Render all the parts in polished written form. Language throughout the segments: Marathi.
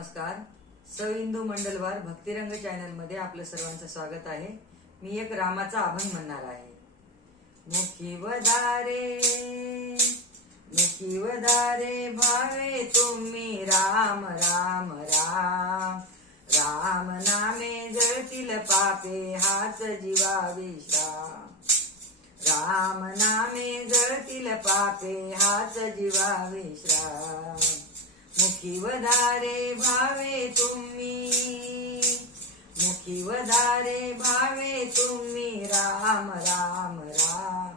नमस्कार. सविंदू मंडलवार भक्तिरंग चॅनल मध्ये आपलं सर्वांचं स्वागत आहे. मी एक रामाचा अभंग म्हणणार आहे. मुखी वदारे भावे तुम्ही राम राम राम. राम नामे जळतील पापे हाच जीवा विश्राम. राम नामे जळतील पापे हाच जीवा विश्राम. मुखी वदारे भावे तुम्ही राम राम राम.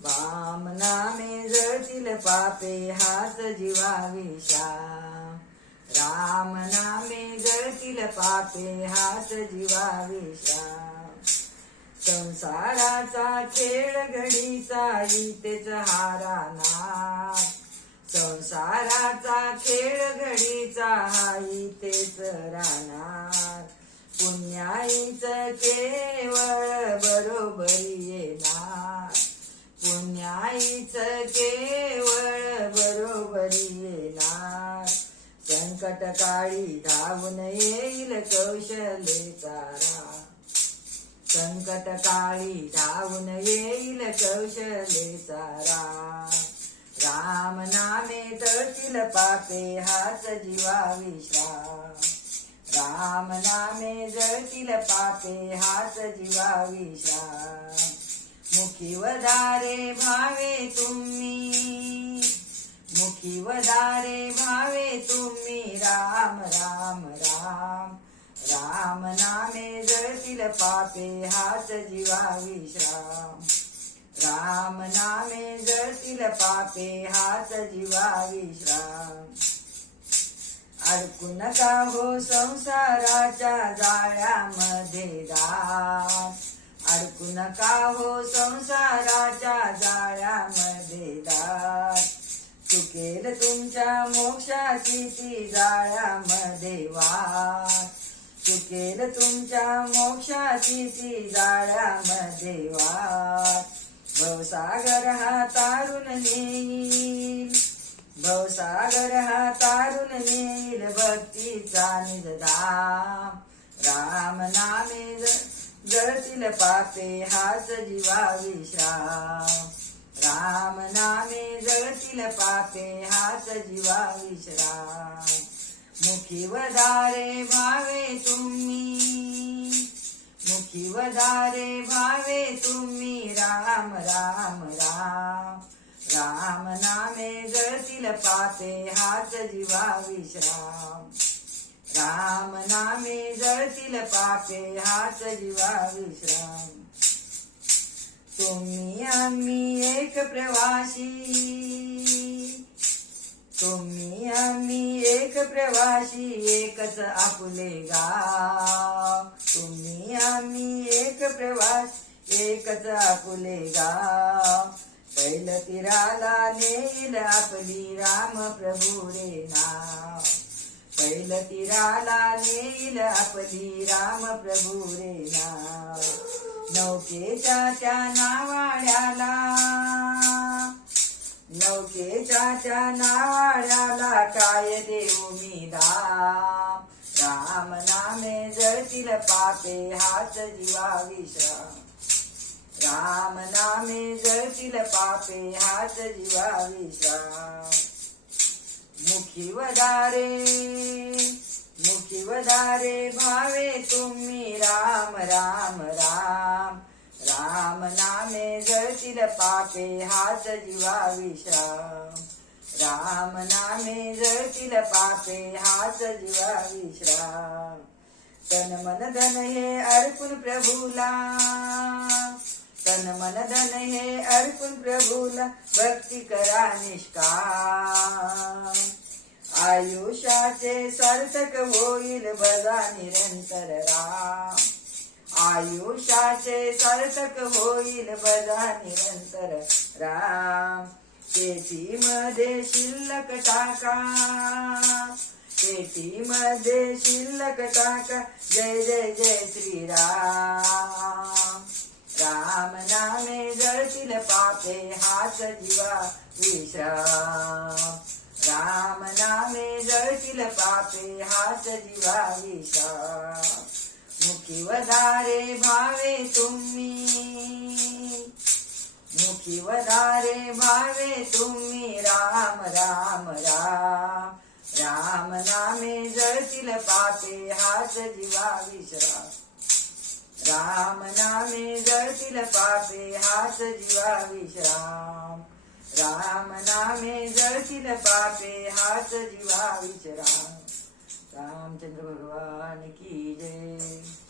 वाम नामे जळतील पापे हाच जीवा विश्राम. राम नामे जळतील पापे हाच जीवा विश्राम. संसाराचा खेळ घडीचा इथेच हारा नाथ. संसाराचा खेळ घडीचा हाई तेच राहणार. पुण्याईच केवळ बरोबरी येणार. पुण्याईच केवळ बरोबरी येणार. संकट काळी धावून येईल कौशलेचा राम. संकट काळी धावून येईल कौशलेचा राम. राम नामे तळतील पापे हाच जीवा विश्राम. राम नामे जळतील पापे हाच जीवा विश्राम. मुखी वदारे भावे तुम्ही राम राम राम. राम नामे जळतील पापे हाच जीवा विश्राम. राम नामे जळतील पापे हाच जीवा विश्राम. अडकू नका हो संसाराच्या जाळ्यामध्ये दाट. अडकू नका हो संसाराच्या जाळ्यामध्ये दाट. चुकेल तुमच्या मोक्षाची ती जाळ्यामध्ये वाट. चुकेल तुमच्या मोक्षाची ती जाळ्यामध्ये वाट. भवसागर हा तारून नेईल. भवसागर हा तारून नेईल भक्तीचा निजधाम. राम नामे जळतील पापे हाच जीवा विश्राम. राम नामे जळतील पापे हाच जीवा विश्राम. मुखी वदारे भावे तुम्ही राम राम राम. राम नामे जळतील पापे हाच जीवा विश्राम. राम नामे जळतील पापे हाच जीवा विश्राम. तुम्ही आम्ही एक प्रवासी. तुम्ही आम्ही एक प्रवासी एकच आपुले गाव. तुम्ही आम्ही एक प्रवासी एकच आपुले गाव. पहिलं तीराला नेईल आपली राम प्रभू रे नाव. पहिलं तीराला नेईल आपली राम प्रभू रे नाव. नौकेच्या त्या नावाड्याला. नौकेच्या त्या नावाड्याला काय देऊ मी दाम. राम नामे जळतील पापे हाच जीवा विश्राम. राम नामे जळतील पापे हाच जीवा विश्राम. मुखी वदारे भावे तुम्ही राम राम राम. राम नामे जळतील पापे हाच जीवा विश्राम. राम नामे जळतील पापे हाच जीवा विश्राम. तन मन धन हे अर्पण प्रभूला. तन मन धन हे अर्पण प्रभूला भक्ती करा निष्काम. आयुष्याचे सार्थक होईल भजा निरंतर राम. आयुष्याचे सार्थक होईल भजा निरंतर राम. पेटीमध्ये शिल्लक टाका. पेटीमध्ये शिल्लक टाका. जय जय जय श्रीराम. राम नामे जळतील पापे हाच जीवा विश्राम. राम नामे जळतील पापे हाच जीवा विषा मुखी वदारे भावे तुम्ही मुखी वदारे भावे तुम्ही राम राम राम राम नामे जळतील पापे हाच जीवा विश्रा राम नामे जळतील पापे हाच जीवा विश्राम राम नामे जळतील पापे हाच जीवा विश्राम रामचंद्र भगवान की जय।